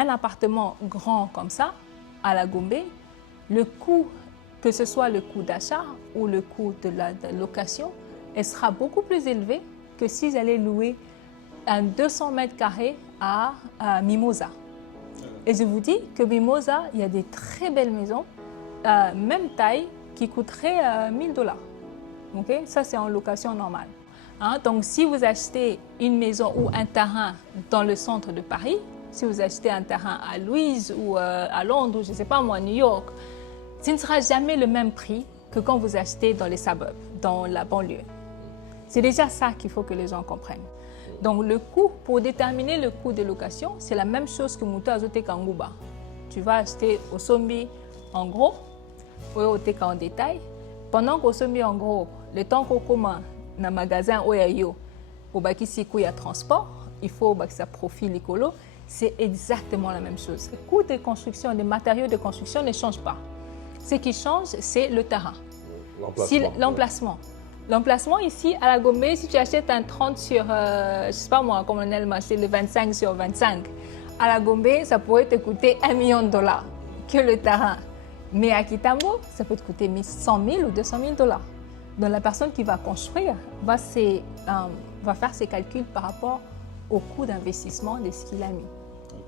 un appartement grand comme ça, à la Gombe, le coût, que ce soit le coût d'achat ou le coût de la location, elle sera beaucoup plus élevé que si j'allais louer un 200 mètres carrés à Mimosa. Et je vous dis que Mimosa, il y a des très belles maisons, même taille, qui coûteraient 1000 $. Okay? Ça, c'est en location normale. Hein? Donc, si vous achetez une maison ou un terrain dans le centre de Paris, si vous achetez un terrain à Louise ou à Londres, ou je ne sais pas moi, à New York, ce ne sera jamais le même prix que quand vous achetez dans les suburbs, dans la banlieue. C'est déjà ça qu'il faut que les gens comprennent. Donc, le coût, pour déterminer le coût de location, c'est la même chose que Mouta Azote Kangouba. Tu vas acheter au Sombi en gros, ou au Teka en détail. Pendant qu'au Sombi en gros, le temps qu'on commence dans le magasin Oyayo, au Bakisi, il y a transport, il faut que ça profile l'écolo, c'est exactement la même chose. Le coût de construction, des matériaux de construction ne change pas. Ce qui change, c'est le terrain. L'emplacement. L'emplacement ici, à la Gombe, si tu achètes un 30 sur, je ne sais pas moi, comme on a le marché, le 25 sur 25, à la Gombe, ça pourrait te coûter $1 million que le terrain. Mais à Kitambo, ça peut te coûter 100 000 ou 200 000 $. Donc la personne qui va construire va faire ses calculs par rapport au coût d'investissement de ce qu'il a mis.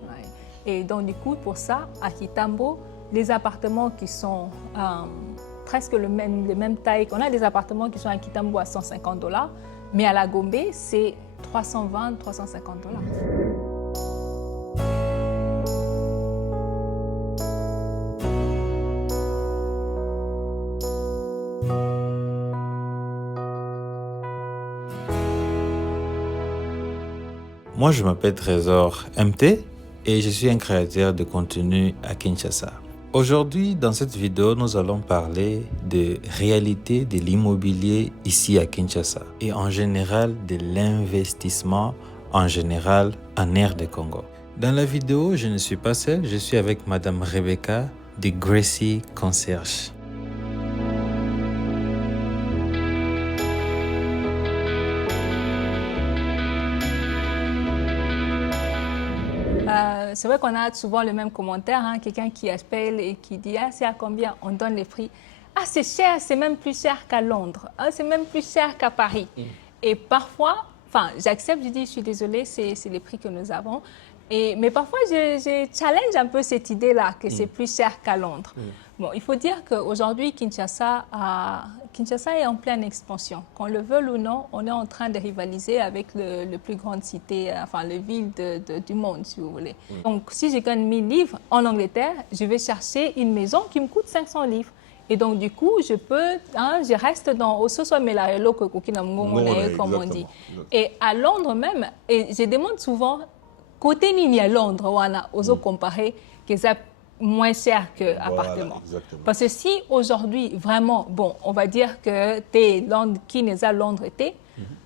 Ouais. Et donc du coup, pour ça, à Kitambo, les appartements qui sont presque les mêmes tailles, on a des appartements qui sont à Kitambo à 150 $, mais à la Gombe, c'est 320, 350 $. Moi, je m'appelle Trésor MT et je suis un créateur de contenu à Kinshasa. Aujourd'hui, dans cette vidéo, nous allons parler de réalité de l'immobilier ici à Kinshasa et en général de l'investissement en général en aire de Congo. Dans la vidéo, je ne suis pas seul, je suis avec Madame Rebecca de Gracie Concierge. C'est vrai qu'on a souvent le même commentaire, hein, quelqu'un qui appelle et qui dit « Ah, c'est à combien ?» On donne les prix. « Ah, c'est cher, c'est même plus cher qu'à Londres. Ah, c'est même plus cher qu'à Paris. » Et parfois, j'accepte, je dis « Je suis désolée, c'est les prix que nous avons. » Mais parfois, je challenge un peu cette idée-là, que c'est plus cher qu'à Londres. Bon, il faut dire qu'aujourd'hui, Kinshasa est en pleine expansion. Qu'on le veuille ou non, on est en train de rivaliser avec le plus grande cité, la ville du monde, si vous voulez. Donc, si je gagne 1000 livres en Angleterre, je vais chercher une maison qui me coûte 500 livres. Et donc, du coup, je reste dans Ososo Melarelo, comme on dit. Et à Londres même, et je demande souvent, côté Nini à Londres, on a osé comparer que ça moins cher qu'appartement. Voilà, parce que si aujourd'hui, vraiment, bon, on va dire que tu es Londres, qui n'est pas Londres,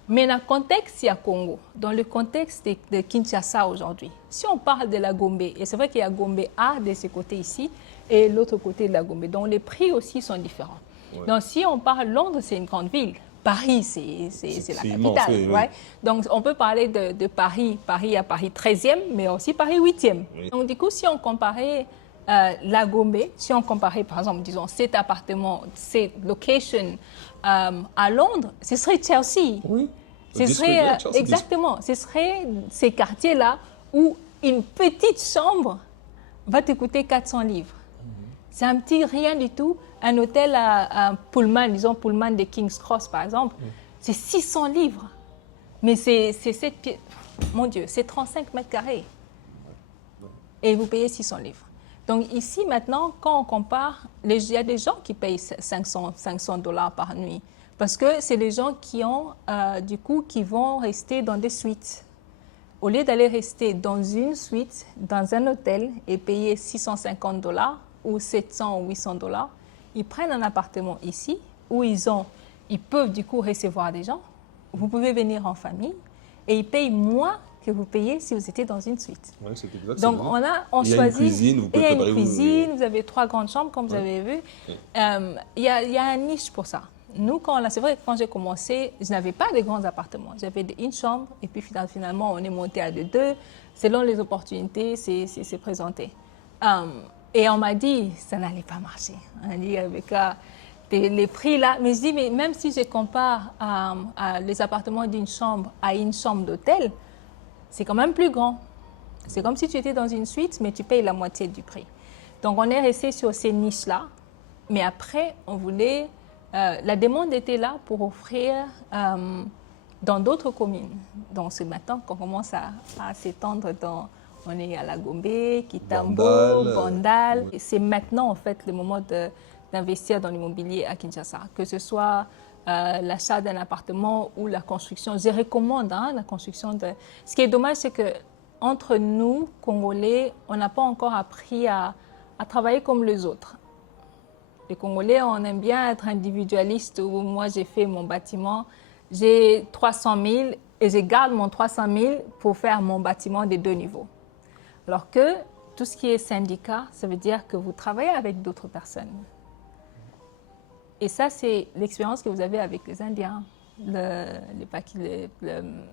mais dans le contexte, il y a Congo. Dans le contexte de Kinshasa aujourd'hui, si on parle de la Gombe, et c'est vrai qu'il y a Gombe A de ce côté ici, et l'autre côté de la Gombe, donc les prix aussi sont différents. Ouais. Donc si on parle Londres, c'est une grande ville. Paris, c'est la capitale. Oui. Ouais. Donc, on peut parler de Paris. Paris à Paris 13e, mais aussi Paris 8e. Oui. Donc, du coup, si on comparait la Gombe, si on comparait, par exemple, disons, cet appartement, cette location à Londres, ce serait Chelsea. Oui. Ce serait, exactement. Ce serait ces quartiers-là où une petite chambre va te coûter 400 livres. C'est un petit rien du tout. Un hôtel à Pullman, disons Pullman de King's Cross par exemple, c'est 600 livres. Mais c'est 7 pieds, mon Dieu, c'est 35 mètres carrés. Et vous payez 600 livres. Donc ici maintenant, quand on compare, il y a des gens qui payent 500 $ par nuit. Parce que c'est les gens qui ont, qui vont rester dans des suites. Au lieu d'aller rester dans une suite, dans un hôtel et payer 650 $ ou 700 ou 800 $, ils prennent un appartement ici où ils peuvent du coup recevoir des gens. Vous pouvez venir en famille et ils payent moins que vous payez si vous étiez dans une suite. Ouais, c'est exactement. Donc on choisit. Il y a une cuisine, vous avez 3 grandes chambres comme vous avez vu. Il y a un niche pour ça. Nous, c'est vrai que quand j'ai commencé, je n'avais pas de grands appartements. J'avais une chambre et puis finalement, on est monté à deux. Selon les opportunités, c'est présenté. Et on m'a dit, ça n'allait pas marcher. On a dit, avec les prix là. Mais je dis, mais même si je compare les appartements d'une chambre à une chambre d'hôtel, c'est quand même plus grand. C'est comme si tu étais dans une suite, mais tu payes la moitié du prix. Donc, on est resté sur ces niches-là. Mais après, on voulait... la demande était là pour offrir dans d'autres communes. Donc, c'est maintenant qu'on commence à s'étendre dans... On est à Lagombe, Kitambo, Bandal. C'est maintenant, en fait, le moment d'investir dans l'immobilier à Kinshasa. Que ce soit l'achat d'un appartement ou la construction. Je recommande la construction de... Ce qui est dommage, c'est que entre nous, Congolais, on n'a pas encore appris à travailler comme les autres. Les Congolais, on aime bien être individualiste. Moi, j'ai fait mon bâtiment, j'ai 300 000 et je garde mon 300 000 pour faire mon bâtiment de 2 niveaux. Alors que tout ce qui est syndicat, ça veut dire que vous travaillez avec d'autres personnes. Et ça, c'est l'expérience que vous avez avec les Indiens. Les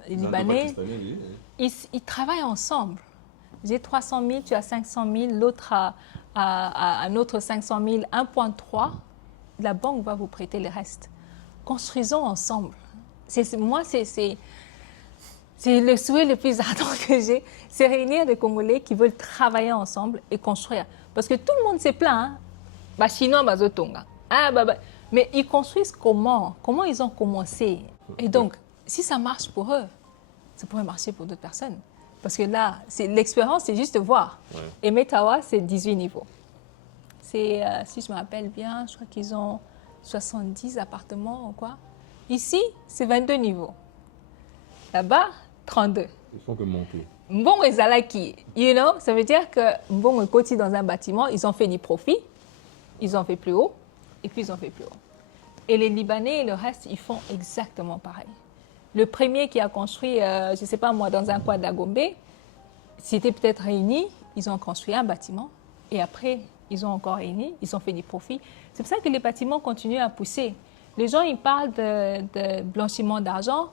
Libanais, ils travaillent ensemble. J'ai 300 000, tu as 500 000, l'autre a un autre 500 000, 1,3. La banque va vous prêter le reste. Construisons ensemble. Moi, c'est le souhait le plus ardent que j'ai, c'est réunir des Congolais qui veulent travailler ensemble et construire. Parce que tout le monde s'est plaint. Chinois, Bazotonga. Mais ils construisent comment? Comment ils ont commencé? Et donc, si ça marche pour eux, ça pourrait marcher pour d'autres personnes. Parce que là, l'expérience, c'est juste voir. Ouais. Et Metawa, c'est 18 niveaux. Si je me rappelle bien, je crois qu'ils ont 70 appartements ou quoi. Ici, c'est 22 niveaux. Là-bas, 32. Ils font que monter. Bon, et Zalaki, ça veut dire que bon, côté dans un bâtiment, ils ont fait du profit, ils ont fait plus haut, et puis ils ont fait plus haut. Et les Libanais et le reste, ils font exactement pareil. Le premier qui a construit, je ne sais pas moi, dans un coin de la Gombe, c'était peut-être réunis, ils ont construit un bâtiment, et après, ils ont encore réuni, ils ont fait du profit. C'est pour ça que les bâtiments continuent à pousser. Les gens, ils parlent de blanchiment d'argent,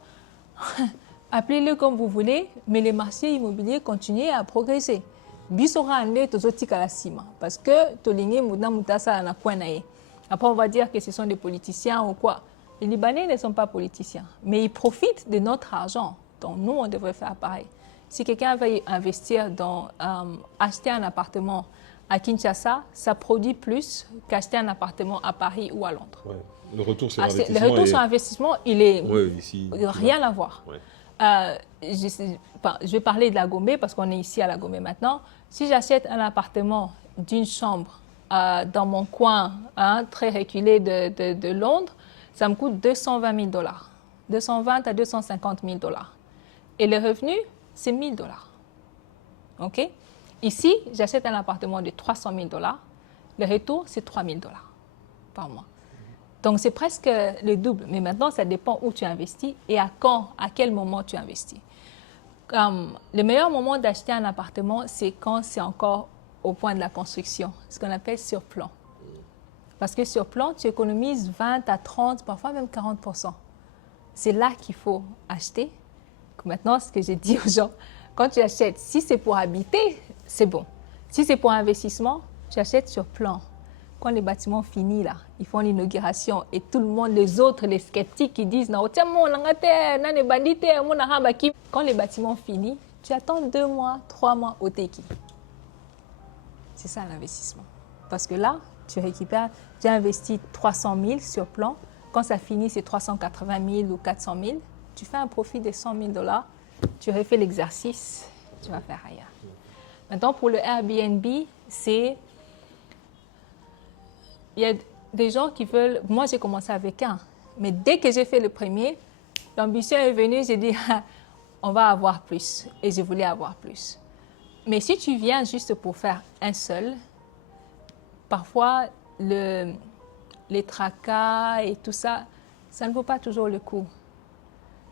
appelez-le comme vous voulez, mais les marchés immobiliers continuent à progresser. Bisora ande tozotika la cima, parce que tolingi mouda moutasa na kwenaye. Après, on va dire que ce sont des politiciens ou quoi. Les Libanais ne sont pas politiciens, mais ils profitent de notre argent. Donc, nous, on devrait faire pareil. Si quelqu'un veut investir dans acheter un appartement à Kinshasa, ça produit plus qu'acheter un appartement à Paris ou à Londres. Ouais. Le retour sur investissement. Le retour sur investissement, il est rien à voir. Ouais. Je vais parler de la Gombe parce qu'on est ici à la Gombe maintenant. Si j'achète un appartement d'une chambre dans mon coin très reculé de Londres, ça me coûte 220 000 $. 220 à 250 000 $. Et le revenu, c'est 1 000 $. OK? Ici, j'achète un appartement de 300 000 $. Le retour, c'est 3 000 $ par mois. Donc, c'est presque le double. Mais maintenant, ça dépend où tu investis et à quel moment tu investis. Le meilleur moment d'acheter un appartement, c'est quand c'est encore au point de la construction, ce qu'on appelle sur plan. Parce que sur plan, tu économises 20 à 30, parfois même 40%. C'est là qu'il faut acheter. Maintenant, ce que j'ai dit aux gens, quand tu achètes, si c'est pour habiter, c'est bon. Si c'est pour investissement, tu achètes sur plan. Quand les bâtiments finissent, là, ils font l'inauguration et tout le monde, les autres, les sceptiques, qui disent quand les bâtiments finissent, tu attends 2 mois, 3 mois au teki. C'est ça l'investissement. Parce que là, tu récupères, tu as investi 300 000 sur plan. Quand ça finit, c'est 380 000 ou 400 000. Tu fais un profit de 100 000 $. Tu refais l'exercice, tu vas faire ailleurs. Maintenant, pour le Airbnb, c'est... Il y a des gens qui veulent... Moi, j'ai commencé avec un. Mais dès que j'ai fait le premier, l'ambition est venue, j'ai dit, on va avoir plus. Et je voulais avoir plus. Mais si tu viens juste pour faire un seul, parfois, les tracas et tout ça, ça ne vaut pas toujours le coup.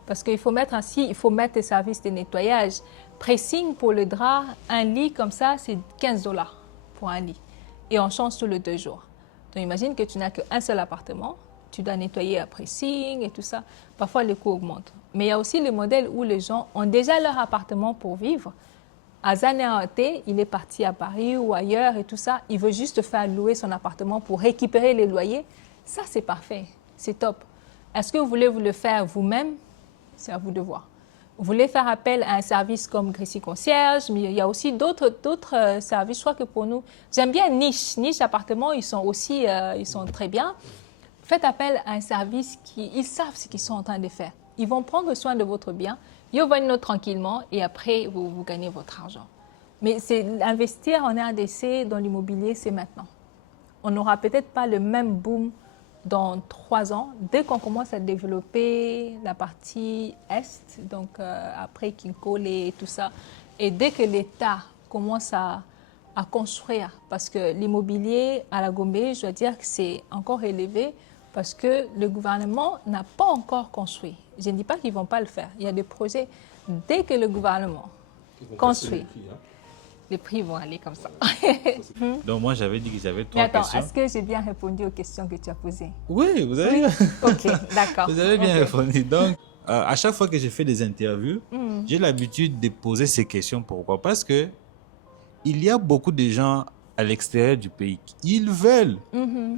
Parce qu'il faut mettre tes services de nettoyage. Pressing pour le drap, un lit comme ça, c'est 15 $ pour un lit. Et on change tous les 2 jours. Donc imagine que tu n'as qu'un seul appartement, tu dois nettoyer après signe et tout ça. Parfois, les coûts augmentent. Mais il y a aussi le modèle où les gens ont déjà leur appartement pour vivre. À Zanéaté, il est parti à Paris ou ailleurs et tout ça. Il veut juste faire louer son appartement pour récupérer les loyers. Ça, c'est parfait. C'est top. Est-ce que vous voulez vous le faire vous-même? C'est à vous de voir. Vous voulez faire appel à un service comme Grécie Concierge, mais il y a aussi d'autres services. Je crois que pour nous, j'aime bien Niche. Niche Appartement, ils sont aussi ils sont très bien. Faites appel à un service ils savent ce qu'ils sont en train de faire. Ils vont prendre soin de votre bien. Ils vont venir tranquillement et après, vous gagnez votre argent. Mais c'est investir en RDC dans l'immobilier, c'est maintenant. On n'aura peut-être pas le même boom dans 3 ans. Dès qu'on commence à développer la partie Est, donc après Kinkole et tout ça, et dès que l'État commence à construire, parce que l'immobilier à la Gombe, je dois dire que c'est encore élevé, parce que le gouvernement n'a pas encore construit. Je ne dis pas qu'ils ne vont pas le faire. Il y a des projets, dès que le gouvernement construit, les prix vont aller comme ça. Donc moi, j'avais dit que j'avais 3 questions. Est-ce que j'ai bien répondu aux questions que tu as posées? Oui, vous avez bien. Ok, d'accord. Vous avez bien répondu. Donc, à chaque fois que je fais des interviews, j'ai l'habitude de poser ces questions. Pourquoi? Parce que il y a beaucoup de gens à l'extérieur du pays. Ils veulent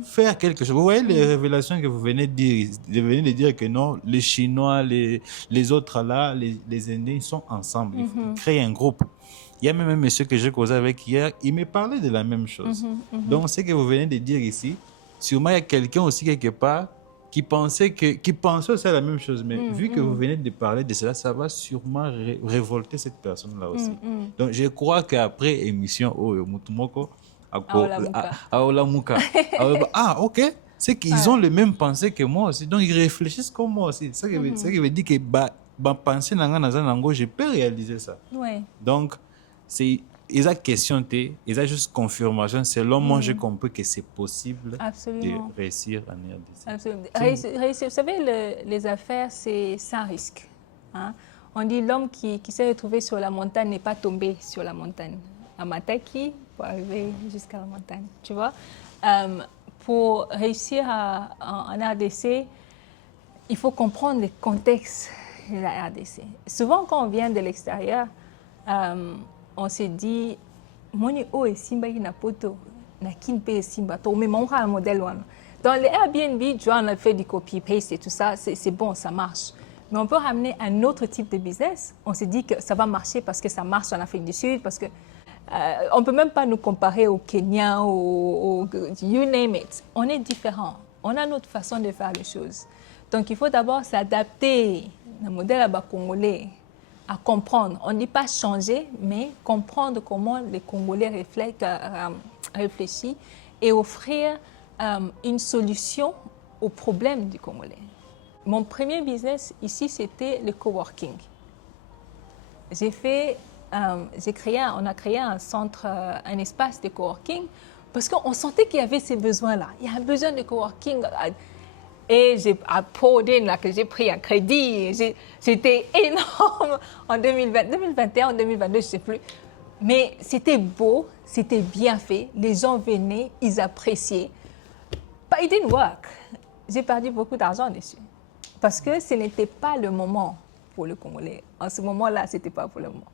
faire quelque chose. Vous voyez les révélations que vous venez de dire. Vous venez de dire que non, les Chinois, les autres là, les Indiens, ils sont ensemble. Ils créent un groupe. Il y a même un monsieur que j'ai causé avec hier, il me parlait de la même chose. Donc, ce que vous venez de dire ici, sûrement il y a quelqu'un aussi quelque part qui pensait aussi à la même chose. Mais vu que vous venez de parler de cela, ça va sûrement révolter cette personne-là aussi. Donc, je crois qu'après émission, Mutumoko, Aolamuka, ah, ok, c'est qu'ils ont les mêmes pensées que moi aussi. Donc, ils réfléchissent comme moi aussi. Ça qui veut dire que penser je peux réaliser ça. Ouais. Donc, ils ont questionné, ils ont juste confirmation. Selon moi, j'ai compris que c'est possible de réussir en RDC. Absolument. Réussir, vous savez, les affaires, c'est sans risque. Hein? On dit l'homme qui s'est retrouvé sur la montagne n'est pas tombé sur la montagne. À Mataki, pour arriver jusqu'à la montagne. Tu vois, pour réussir en RDC, il faut comprendre le contexte de la RDC. Souvent, quand on vient de l'extérieur, on s'est dit, moni o e simba na poto na kinpe simba to mais mon modèle one. Dans les Airbnb, tu vois, on a fait du copy-paste et tout ça, c'est bon, ça marche. Mais on peut ramener un autre type de business. On s'est dit que ça va marcher parce que ça marche en Afrique du Sud, parce que on ne peut même pas nous comparer au Kenya, au you name it. On est différents. On a notre façon de faire les choses. Donc, il faut d'abord s'adapter au modèle congolais, à comprendre. On ne dit pas changer, mais comprendre comment les Congolais réfléchissent et offrir une solution aux problèmes du Congolais. Mon premier business ici, c'était le coworking. On a créé un centre, un espace de coworking parce qu'on sentait qu'il y avait ces besoins-là. Il y a un besoin de coworking. Et j'ai pris un crédit. C'était énorme en 2021, en 2022, je ne sais plus. Mais c'était beau, c'était bien fait. Les gens venaient, ils appréciaient. But it didn't work. J'ai perdu beaucoup d'argent dessus. Parce que ce n'était pas le moment pour le Congolais. En ce moment-là, ce n'était pas pour le moment.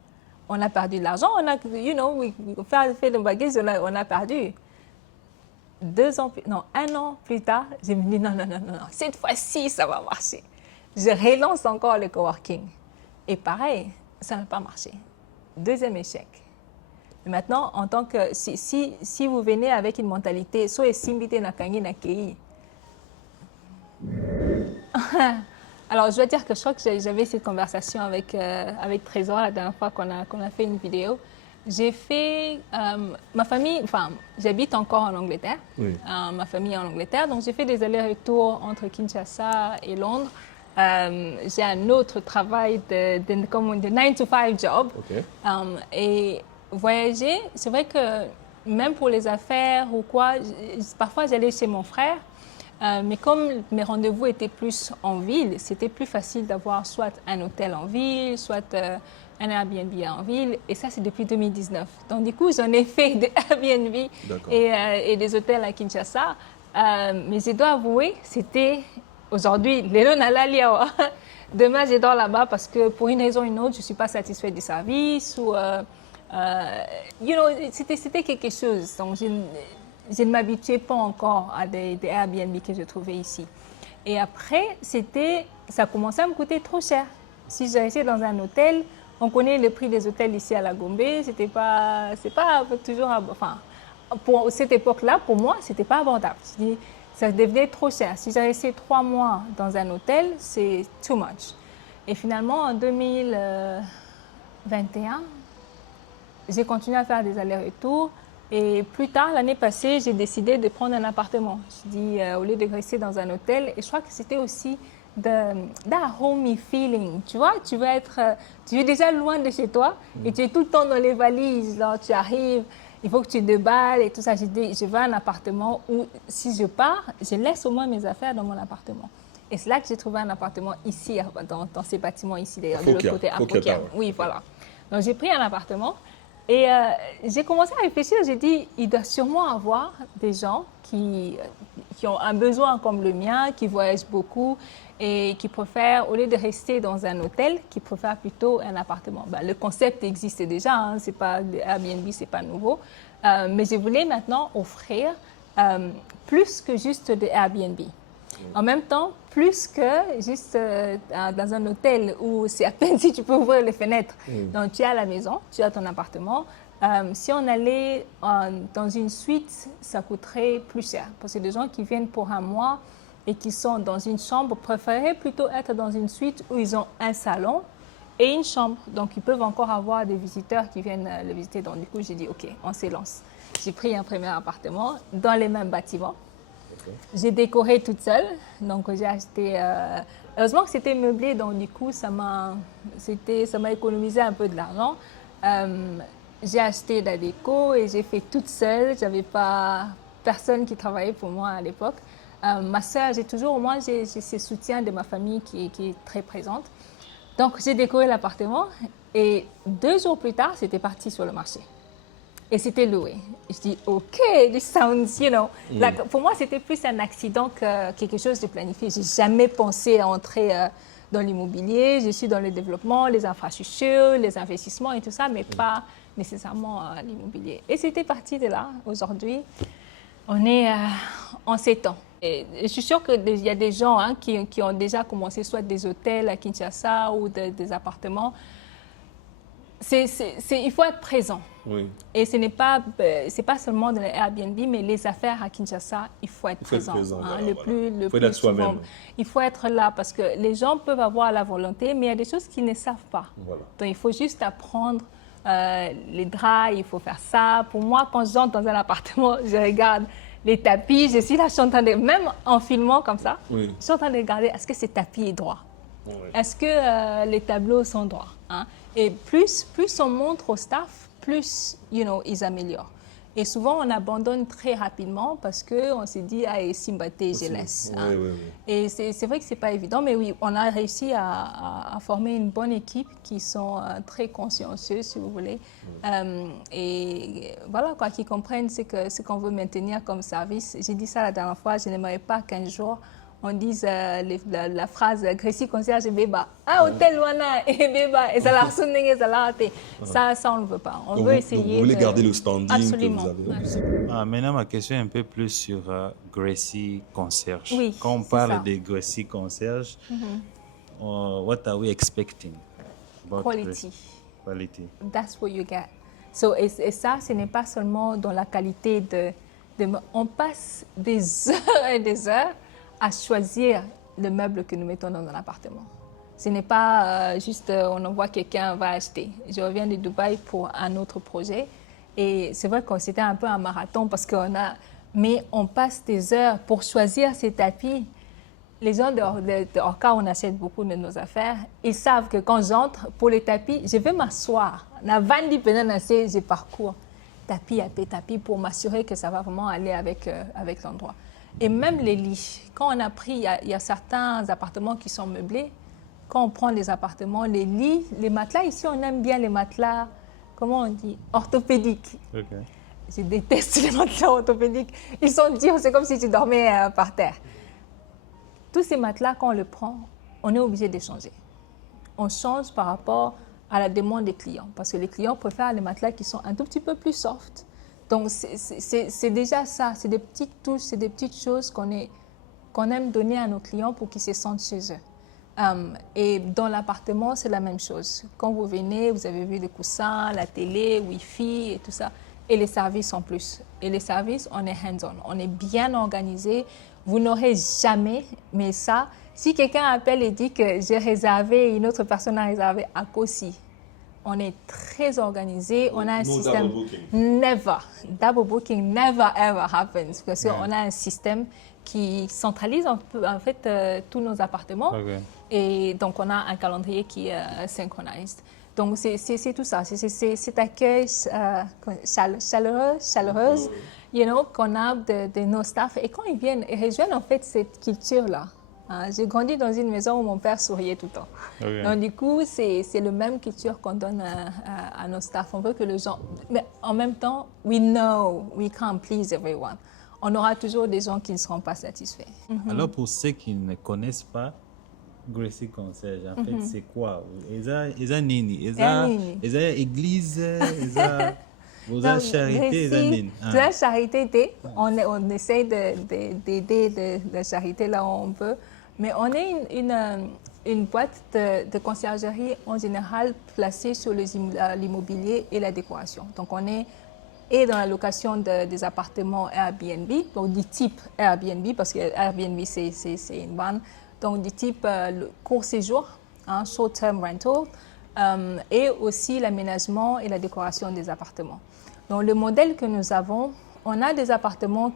On a perdu de l'argent, on a, fait le bagage, on a perdu. 1 an plus tard, je me dis non, cette fois-ci, ça va marcher. Je relance encore le coworking. Et pareil, ça n'a pas marché. Deuxième échec. Et maintenant, en tant que, si vous venez avec une mentalité, soit simbité na kangi na kei. Alors, je dois dire que je crois que j'avais cette conversation avec Trésor la dernière fois qu'on a fait une vidéo. J'ai fait ma famille, enfin, j'habite encore en Angleterre. Oui. Ma famille est en Angleterre, donc j'ai fait des allers-retours entre Kinshasa et Londres. J'ai un autre travail de 9 to 5 job. Okay. Et voyager, c'est vrai que même pour les affaires ou quoi, parfois j'allais chez mon frère. Mais comme mes rendez-vous étaient plus en ville, c'était plus facile d'avoir soit un hôtel en ville, soit un Airbnb en ville. Et ça, c'est depuis 2019. Donc, du coup, j'en ai fait des Airbnb et des hôtels à Kinshasa. Mais je dois avouer, c'était aujourd'hui, demain, je dors là-bas parce que pour une raison ou une autre, je ne suis pas satisfaite du service ou, c'était quelque chose. Donc, je ne m'habituais pas encore à des Airbnb que je trouvais ici. Et après, ça commençait à me coûter trop cher. Si je restais dans un hôtel, on connaît le prix des hôtels ici à La Gombe, c'est pas toujours, enfin, pour cette époque-là, pour moi, c'était pas abordable. Ça devenait trop cher. Si j'ai resté 3 mois dans un hôtel, c'est too much. Et finalement, en 2021, j'ai continué à faire des allers-retours. Et plus tard, l'année passée, j'ai décidé de prendre un appartement. Je dis, au lieu de rester dans un hôtel, et je crois que c'était aussi d'un homey feeling. Tu vois, tu es déjà loin de chez toi et tu es tout le temps dans les valises. Là, tu arrives, il faut que tu déballes et tout ça. J'ai dit, je veux un appartement où, si je pars, je laisse au moins mes affaires dans mon appartement. Et c'est là que j'ai trouvé un appartement ici, dans ces bâtiments ici, d'ailleurs, de l'autre côté, à Fokia. Oui, voilà. Donc, j'ai pris un appartement et j'ai commencé à réfléchir. J'ai dit, il doit sûrement avoir des gens qui ont un besoin comme le mien, qui voyagent beaucoup et qui préfèrent, au lieu de rester dans un hôtel, qui préfèrent plutôt un appartement. Ben, le concept existe déjà, hein, c'est pas Airbnb, c'est pas nouveau. Mais je voulais maintenant offrir plus que juste de Airbnb. En même temps, plus que juste dans un hôtel où c'est à peine si tu peux ouvrir les fenêtres. Donc, tu es à la maison, tu as ton appartement. Si on allait dans une suite, ça coûterait plus cher. Parce que les gens qui viennent pour un mois et qui sont dans une chambre préféraient plutôt être dans une suite où ils ont un salon et une chambre. Donc, ils peuvent encore avoir des visiteurs qui viennent le visiter. Donc, du coup, j'ai dit, OK, on s'élance. J'ai pris un premier appartement dans les mêmes bâtiments. J'ai décoré toute seule, donc j'ai acheté... heureusement que c'était meublé, donc du coup, ça m'a économisé un peu de l'argent. J'ai acheté de la déco et j'ai fait toute seule. J'avais pas personne qui travaillait pour moi à l'époque. Ma sœur, j'ai ce soutien de ma famille qui est très présente. Donc, j'ai décoré l'appartement et 2 jours plus tard, c'était parti sur le marché. Et c'était loué. Je dis, OK, this sounds, pour moi, c'était plus un accident que quelque chose de planifié. Je n'ai jamais pensé à entrer dans l'immobilier. Je suis dans le développement, les infrastructures, les investissements et tout ça, mais pas nécessairement l'immobilier. Et c'était parti de là. Aujourd'hui, on est en 7 ans. Et je suis sûre qu'il y a des gens qui ont déjà commencé soit des hôtels à Kinshasa ou des appartements. Il faut être présent. Oui. Et c'est pas seulement dans les Airbnb, mais les affaires à Kinshasa, il faut être présent. Le plus souvent. Il faut être là parce que les gens peuvent avoir la volonté, mais il y a des choses qu'ils ne savent pas. Voilà. Donc, il faut juste apprendre les draps, il faut faire ça. Pour moi, quand j'entre dans un appartement, je regarde les tapis, je suis là, je suis en train de, même en filmant comme ça, je suis en train de regarder, est-ce que ce tapis est droit? Oui. Est-ce que les tableaux sont droits? Et plus on montre au staff, plus ils améliorent. Et souvent, on abandonne très rapidement parce qu'on s'est dit, ah, et Simbaté, je laisse. Oui. Et c'est vrai que ce n'est pas évident, mais oui, on a réussi à former une bonne équipe qui sont très consciencieux, si vous voulez. Et voilà, quoi, qui comprennent ce qu'on veut maintenir comme service. J'ai dit ça la dernière fois, je n'aimerais pas qu'un jour, on dise la phrase « Grécy concierge et béba ». Ah, hôtel wana et béba. Et ça la ça, on ne veut pas. On veut essayer. Vous voulez garder le standing absolument, que vous avez. Absolument. Maintenant, ma question est un peu plus sur Grécy concierge. Oui, quand on parle de Grécy concierge, what are we expecting about Quality. Quality. That's what you get. Et ça, ce n'est pas seulement dans la qualité on passe des heures et des heures à choisir le meuble que nous mettons dans un appartement. Ce n'est pas juste on envoie quelqu'un va acheter. Je reviens de Dubaï pour un autre projet et c'est vrai que c'était un peu un marathon parce mais on passe des heures pour choisir ces tapis. Les gens de Orca, on achète beaucoup de nos affaires. Ils savent que quand j'entre pour les tapis, je vais m'asseoir. Je parcours tapis après tapis pour m'assurer que ça va vraiment aller avec l'endroit. Et même les lits. Quand on a pris, il y a certains appartements qui sont meublés. Quand on prend les appartements, les lits, les matelas, ici on aime bien les matelas, comment on dit, orthopédiques. Okay. Je déteste les matelas orthopédiques. Ils sont durs, c'est comme si tu dormais par terre. Tous ces matelas, quand on le prend, on est obligé d'échanger. On change par rapport à la demande des clients, parce que les clients préfèrent les matelas qui sont un tout petit peu plus soft. Donc, c'est déjà ça, c'est des petites touches, c'est des petites choses qu'on aime donner à nos clients pour qu'ils se sentent chez eux. Et dans l'appartement, c'est la même chose. Quand vous venez, vous avez vu les coussins, la télé, Wi-Fi et tout ça, et les services en plus. Et les services, on est hands-on, on est bien organisé. Vous n'aurez jamais, mais ça, si quelqu'un appelle et dit que j'ai réservé, une autre personne a réservé à Kossi, on est très organisé, on a un système. Never. Double booking never ever happens. Parce qu'on a un système qui centralise en fait tous nos appartements. Okay. Et donc, on a un calendrier qui est synchronisé. Donc, c'est tout ça. C'est cet accueil chaleureuse qu'on a de nos staffs. Et quand ils viennent, ils rejoignent en fait cette culture-là. J'ai grandi dans une maison où mon père souriait tout le temps. Okay. Donc, du coup, c'est la même culture qu'on donne à nos staffs. On veut que les gens... Mais en même temps, we know we can't please everyone. On aura toujours des gens qui ne seront pas satisfaits. Alors, pour ceux qui ne connaissent pas Gracie Concierge, en fait, c'est quoi? Ils ont nini? Ils ont église? Vous avez charité? La charité, on essaie d'aider la charité là où on peut. Mais on est une boîte de conciergerie en général placée sur l'immobilier et la décoration. Donc, on est dans la location des appartements Airbnb, donc du type Airbnb, parce que Airbnb, c'est une vanne. Donc, du type court séjour, short-term rental, et aussi l'aménagement et la décoration des appartements. Donc, le modèle que nous avons, on a des appartements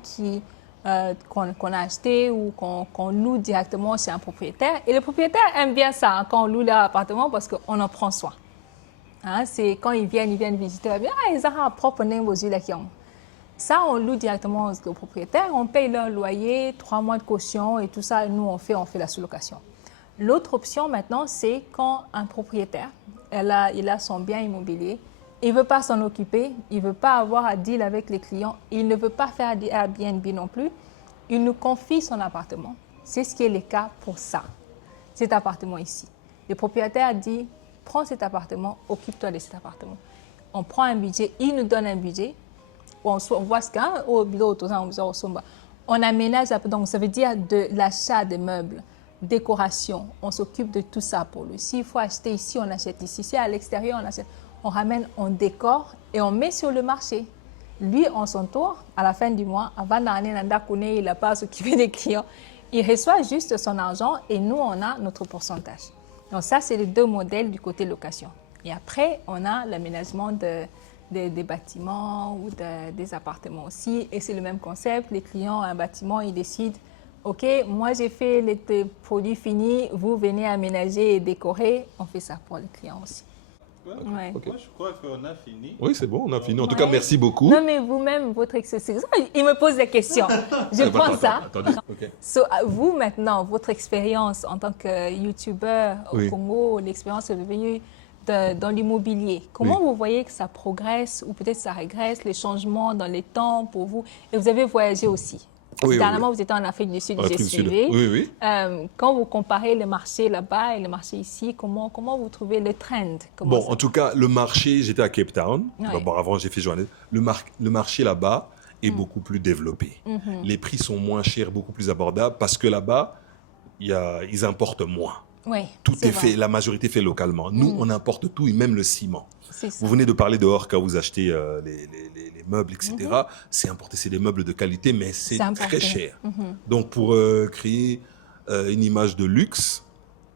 qu'on a achetés ou qu'on loue directement chez un propriétaire. Et les propriétaires aiment bien ça, quand on loue leur appartement, parce qu'on en prend soin. C'est quand ils viennent visiter, ils ont propre nom aux yeux. Ça, on loue directement aux propriétaires, on paye leur loyer, 3 mois de caution et tout ça, et nous, on fait la sous-location. L'autre option maintenant, c'est quand un propriétaire, il a son bien immobilier, il ne veut pas s'en occuper, il ne veut pas avoir à deal avec les clients, il ne veut pas faire des Airbnb non plus, il nous confie son appartement. C'est ce qui est le cas pour ça, cet appartement ici. Le propriétaire dit, prends cet appartement, occupe-toi de cet appartement. On prend un budget, il nous donne un budget, on voit ce qu'on a, on aménage, donc ça veut dire de l'achat des meubles, décoration, on s'occupe de tout ça pour lui. S'il faut acheter ici, on achète ici. Si à l'extérieur, on achète, on ramène, on décore et on met sur le marché. Lui, en son tour, à la fin du mois, avant d'année, il n'a pas à s'occuper des clients. Il reçoit juste son argent et nous, on a notre pourcentage. Donc ça, c'est les 2 modèles du côté location. Et après, on a l'aménagement des bâtiments ou des appartements aussi. Et c'est le même concept. Les clients, un bâtiment, ils décident, OK, moi j'ai fait les produits finis, vous venez aménager et décorer. On fait ça pour les clients aussi. Ouais. Okay. Moi, je crois qu'on a fini. Oui, c'est bon, on a fini. En tout cas, merci beaucoup. Non, mais vous-même, votre expérience... Il me pose des questions. Je prends ça. Okay. So, vous, maintenant, votre expérience en tant que YouTuber au Congo, l'expérience est devenue dans l'immobilier. Comment vous voyez que ça progresse ou peut-être ça régresse, les changements dans les temps pour vous? Et vous avez voyagé aussi. Dernièrement, vous étiez en Afrique du Sud, j'ai suivi. Oui. Quand vous comparez les marchés là-bas et les marchés ici, comment vous trouvez les trends? En tout cas, le marché, j'étais à Cape Town. D'abord, avant, j'ai fait Johannesburg. Le marché là-bas est beaucoup plus développé. Les prix sont moins chers, beaucoup plus abordables, parce que là-bas, ils importent moins. Oui, tout est fait, la majorité fait localement. Nous, on importe tout, et même le ciment. Vous venez de parler dehors quand vous achetez les meubles, etc. C'est importé, c'est des meubles de qualité, mais c'est très cher. Donc, pour créer une image de luxe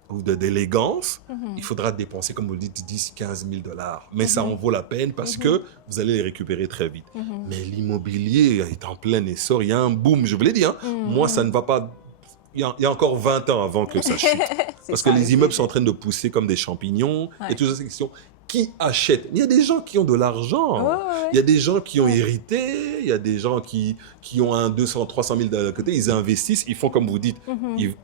ou d'élégance, il faudra dépenser, comme vous le dites, 10-15 000 $. Mais ça en vaut la peine parce que vous allez les récupérer très vite. Mais l'immobilier est en plein essor. Il y a un boom, je vous l'ai dit. Moi, ça ne va pas... Il y a encore 20 ans avant que ça chute. Parce que les immeubles sont en train de pousser comme des champignons. Et toutes ces questions. qui achètent. Il y a des gens qui ont de l'argent. Il y a des gens qui ont hérité. Il y a des gens qui ont un 200, 300 000 de côté. Ils investissent. Ils font comme vous dites.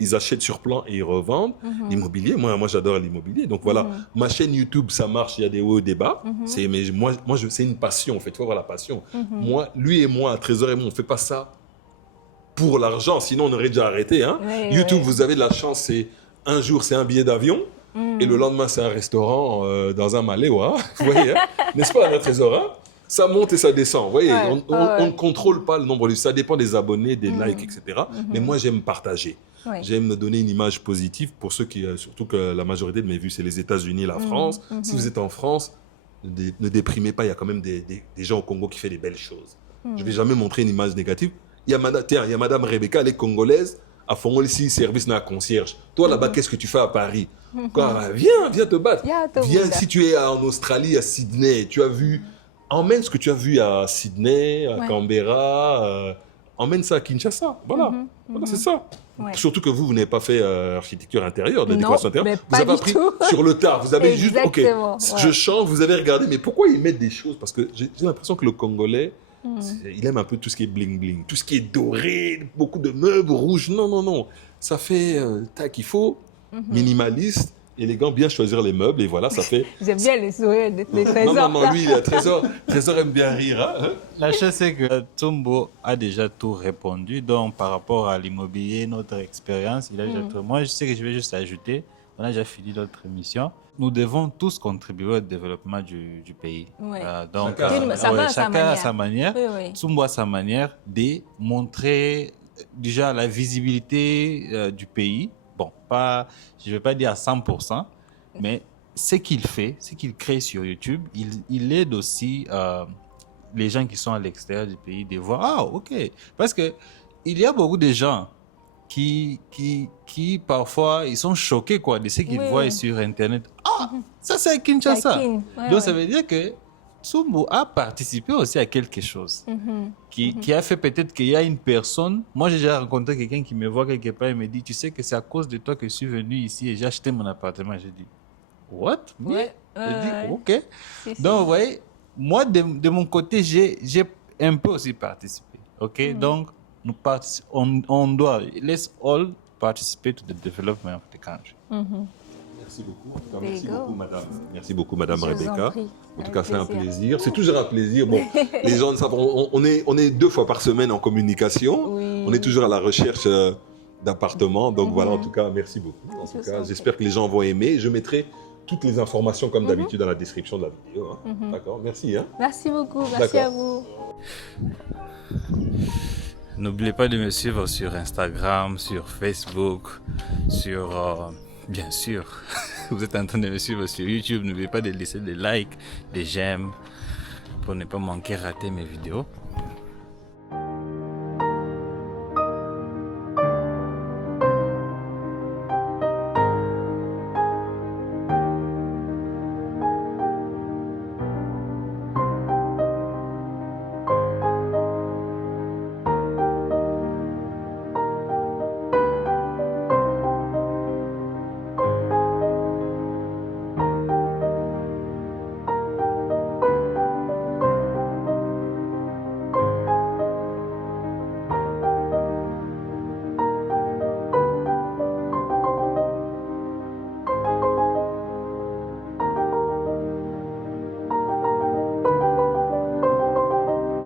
Ils achètent sur plan et ils revendent. L'immobilier, moi j'adore l'immobilier. Donc voilà, ma chaîne YouTube, ça marche. Il y a des hauts et des bas. Mais moi c'est une passion. En fait, il faut avoir la passion. Moi, lui et moi, Trésor et moi, on ne fait pas ça pour l'argent. Sinon, on aurait déjà arrêté. Hein. YouTube, vous avez de la chance. C'est un jour, c'est un billet d'avion. Et le lendemain, c'est un restaurant dans un Maléwa. Vous voyez, hein? N'est-ce pas, un Trésor, hein? Ça monte et ça descend. Vous voyez, on ne contrôle pas le nombre de... Ça dépend des abonnés, des likes, etc. Mais moi, j'aime partager. J'aime me donner une image positive pour ceux qui... Surtout que la majorité de mes vues, c'est les États-Unis, la France. Si vous êtes en France, ne déprimez pas. Il y a quand même des gens au Congo qui font des belles choses. Je ne vais jamais montrer une image négative. Il y a Madame Rebecca, elle est congolaise. À Fongol, ici, service dans la concierge. Toi, là-bas, qu'est-ce que tu fais à Paris? Viens te battre. Viens, si tu es en Australie, à Sydney, tu as vu... Emmène ce que tu as vu à Sydney, à Canberra. Emmène ça à Kinshasa. Voilà, c'est ça. Surtout que vous n'avez pas fait architecture intérieure, de décoration intérieure. Vous avez appris sur le tard. Vous avez juste, OK, je change, vous avez regardé. Mais pourquoi ils mettent des choses? Parce que j'ai l'impression que le Congolais... il aime un peu tout ce qui est bling-bling, tout ce qui est doré, beaucoup de meubles rouges. Non. Ça fait tac, il faut minimaliste, élégant, bien choisir les meubles et voilà, ça fait... J'aime bien les sourires des Trésors. Non, lui, Trésor aime bien rire. Hein? La chose, c'est que Tsumbo a déjà tout répondu. Donc, par rapport à l'immobilier, notre expérience, il a déjà tout... Moi, je sais que je vais juste ajouter, on a déjà fini notre émission. Nous devons tous contribuer au développement du pays. Donc, chacun à sa manière. Tsumbo a sa manière de montrer déjà la visibilité du pays. Bon, je ne vais pas dire à 100%, mais ce qu'il fait, ce qu'il crée sur YouTube, il aide aussi les gens qui sont à l'extérieur du pays de voir, ah, ok. Parce qu'il y a beaucoup de gens qui parfois, ils sont choqués de ce qu'ils voient sur Internet. Ah, ça c'est à Kinshasa. Donc ça veut dire que Tsumbo a participé aussi à quelque chose qui a fait peut-être qu'il y a une personne. Moi, j'ai déjà rencontré quelqu'un qui me voit quelque part et me dit, tu sais que c'est à cause de toi que je suis venu ici et j'ai acheté mon appartement. J'ai dit, what? J'ai dit, ok. Donc, vous voyez, moi, de mon côté, j'ai un peu aussi participé. Ok? Donc, on doit, let's all participate to the development of the country. Merci beaucoup, madame. Merci beaucoup, madame Rebecca. En tout cas, c'est un plaisir. C'est toujours un plaisir. Bon, les gens savent, on est 2 fois par semaine en communication. On est toujours à la recherche d'appartements. Donc voilà, en tout cas, merci beaucoup. En tout cas, j'espère que les gens vont aimer. Je mettrai toutes les informations, comme d'habitude, dans la description de la vidéo. Hein. D'accord, merci. Hein. Merci beaucoup. Merci à vous. N'oubliez pas de me suivre sur Instagram, sur Facebook, sur... bien sûr, vous êtes en train de me suivre sur YouTube. N'oubliez pas de laisser des likes, des j'aime pour ne pas manquer rater mes vidéos.